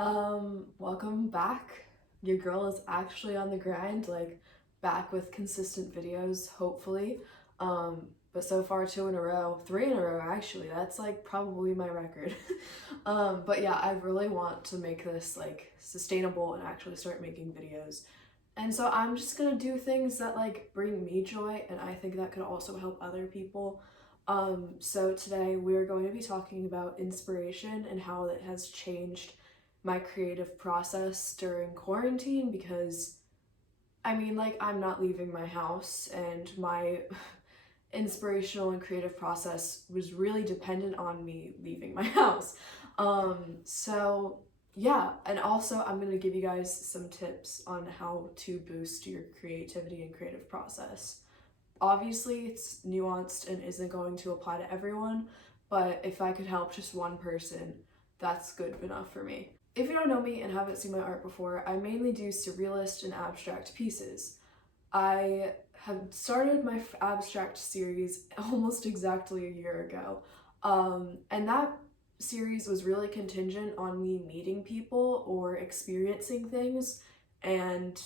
Welcome back. Your girl is actually on the grind, like back with consistent videos, hopefully. But so far 2 in a row, 3 in a row actually, that's like probably my record. But yeah, I really want to make this like sustainable and actually start making videos. And so I'm just gonna do things that like bring me joy, and I think that could also help other people. So today we're going to be talking about inspiration and how it has changed my creative process during quarantine because like I'm not leaving my house and my inspirational and creative process was really dependent on me leaving my house. So yeah, and also I'm going to give you guys some tips on how to boost your creativity and creative process. Obviously, it's nuanced and isn't going to apply to everyone, but if I could help just one person, that's good enough for me. If you don't know me and haven't seen my art before, I mainly do surrealist and abstract pieces. I have started my abstract series almost exactly a year ago, and that series was really contingent on me meeting people or experiencing things and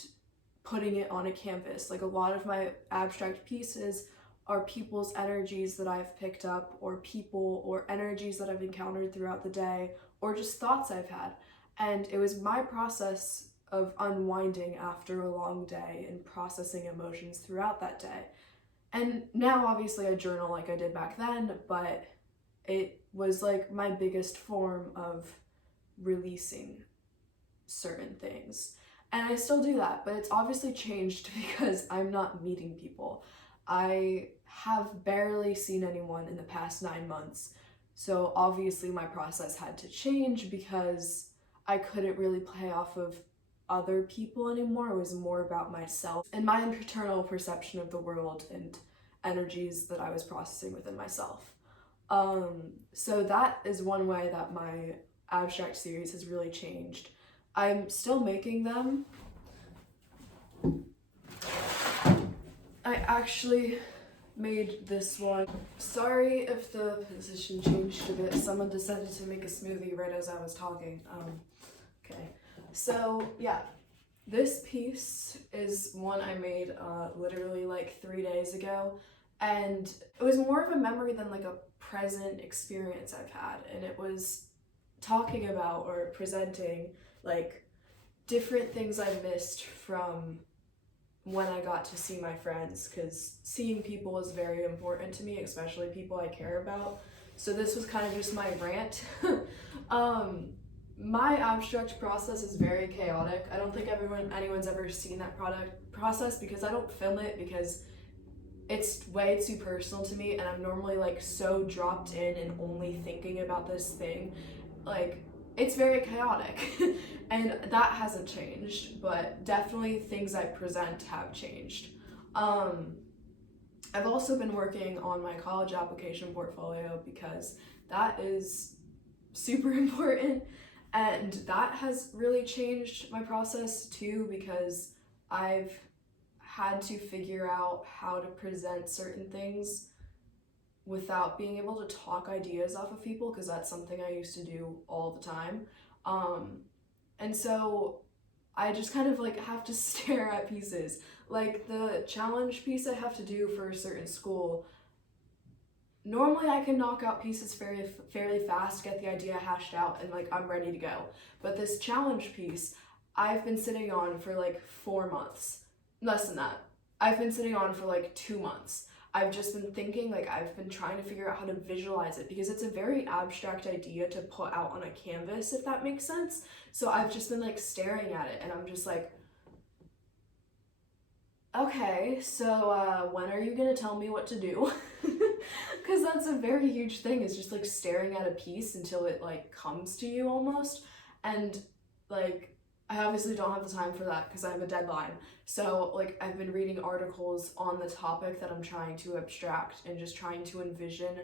putting it on a canvas. Like a lot of my abstract pieces are people's energies that I've picked up, or people or energies that I've encountered throughout the day, or just thoughts I've had. And it was my process of unwinding after a long day and processing emotions throughout that day. And now, obviously, I journal like I did back then, but it was like my biggest form of releasing certain things. And I still do that, but it's obviously changed because I'm not meeting people. I have barely seen anyone in the past 9 months. So obviously my process had to change because I couldn't really play off of other people anymore. It was more about myself and my internal perception of the world and energies that I was processing within myself. So that is one way that my abstract series has really changed. I'm still making them. I actually made this one. Sorry if the position changed a bit. Someone decided to make a smoothie right as I was talking. Okay. So yeah, this piece is one I made literally like 3 days ago. And it was more of a memory than like a present experience I've had. And it was talking about or presenting like different things I missed from when I got to see my friends, because seeing people is very important to me, especially people I care about. So this was kind of just my rant. My abstract process is very chaotic. I don't think anyone's ever seen that process because I don't film it because it's way too personal to me, and I'm normally like so dropped in and only thinking about this thing. Like, it's very chaotic. And that hasn't changed, but definitely things I present have changed. I've also been working on my college application portfolio because that is super important, and that has really changed my process too, because I've had to figure out how to present certain things without being able to talk ideas off of people, because that's something I used to do all the time. And so I just kind of like have to stare at pieces. Like the challenge piece I have to do for a certain school, normally I can knock out pieces fairly fast, get the idea hashed out, and like I'm ready to go. But this challenge piece, I've been sitting on for like 4 months. Less than that. I've been sitting on for like 2 months. I've just been thinking, like I've been trying to figure out how to visualize it because it's a very abstract idea to put out on a canvas, if that makes sense. So I've just been like staring at it and I'm just like, okay, so when are you gonna tell me what to do? Because that's a very huge thing, is just like staring at a piece until it like comes to you almost. And like, I obviously don't have the time for that because I have a deadline. So like I've been reading articles on the topic that I'm trying to abstract and just trying to envision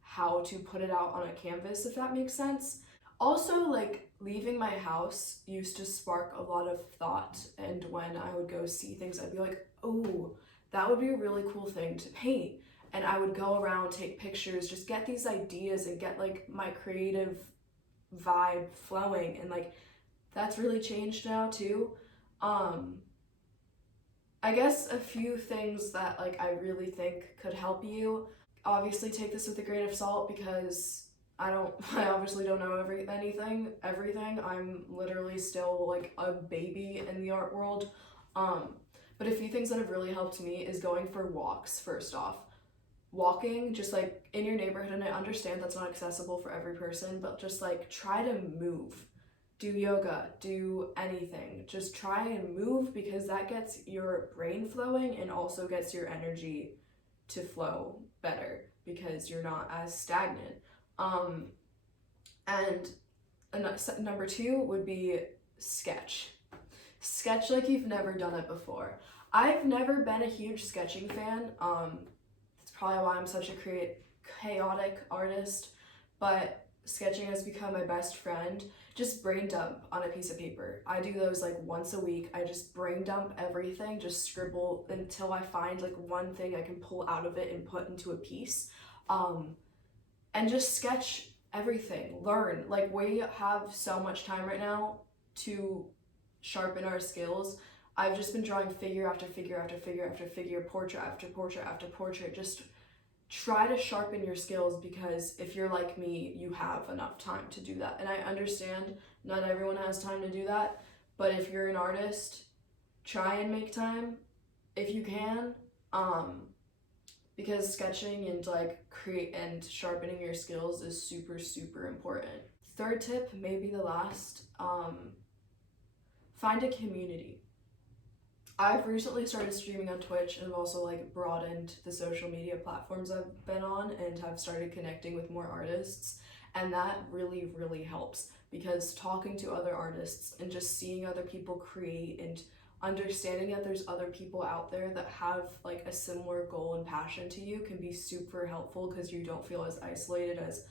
how to put it out on a canvas, if that makes sense. Also, like leaving my house used to spark a lot of thought, and when I would go see things, I'd be like, oh, that would be a really cool thing to paint. And I would go around, take pictures, just get these ideas and get like my creative vibe flowing. And like That's really changed now too. Um, I guess a few things that like I really think could help you. Obviously take this with a grain of salt because I obviously don't know everything. I'm literally still like a baby in the art world. Um, but a few things that have really helped me is going for walks first off. Walking just like in your neighborhood, and I understand that's not accessible for every person, but just like try to move, do yoga, do anything, just try and move because that gets your brain flowing and also gets your energy to flow better because you're not as stagnant. um and number two would be sketch. Sketch like you've never done it before. I've never been a huge sketching fan. That's probably why I'm such a chaotic artist, but sketching has become my best friend. Just brain dump on a piece of paper. I do those like once a week. I just brain dump everything, just scribble until I find like one thing I can pull out of it and put into a piece. Um, and just sketch everything. Learn. Like, we have so much time right now to sharpen our skills. I've just been drawing figure after figure after figure after figure, portrait after portrait after portrait. Just try to sharpen your skills because if you're like me, you have enough time to do that. And I understand not everyone has time to do that, but if you're an artist, try and make time if you can. Because sketching and like create and sharpening your skills is super, super important. Third tip, maybe the last, find a community. I've recently started streaming on Twitch and have also like broadened the social media platforms I've been on and have started connecting with more artists. And that really, really helps because talking to other artists and just seeing other people create and understanding that there's other people out there that have like a similar goal and passion to you can be super helpful because you don't feel as isolated as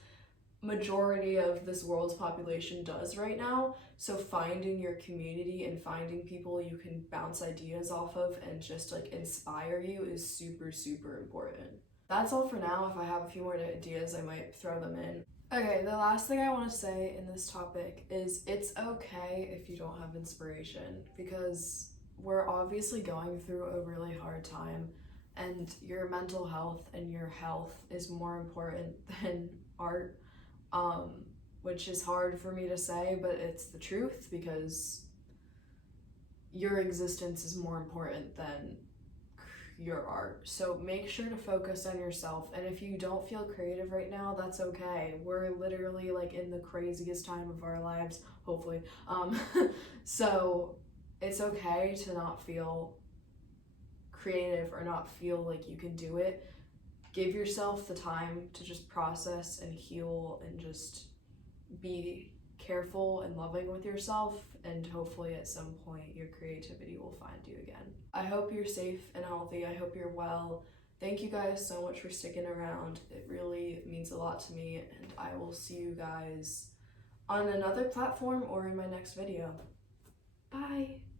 majority of this world's population does right now. So finding your community and finding people you can bounce ideas off of and just like inspire you is super, super important. That's all for now. If I have a few more ideas, I might throw them in. Okay, the last thing I want to say in this topic is it's okay if you don't have inspiration because we're obviously going through a really hard time and your mental health and your health is more important than art, which is hard for me to say, but it's the truth because your existence is more important than your art. So make sure to focus on yourself. And if you don't feel creative right now, that's okay. We're literally like in the craziest time of our lives, hopefully. So it's okay to not feel creative or not feel like you can do it. Give yourself the time to just process and heal and just be careful and loving with yourself, and hopefully at some point your creativity will find you again. I hope you're safe and healthy. I hope you're well. Thank you guys so much for sticking around. It really means a lot to me, and I will see you guys on another platform or in my next video. Bye!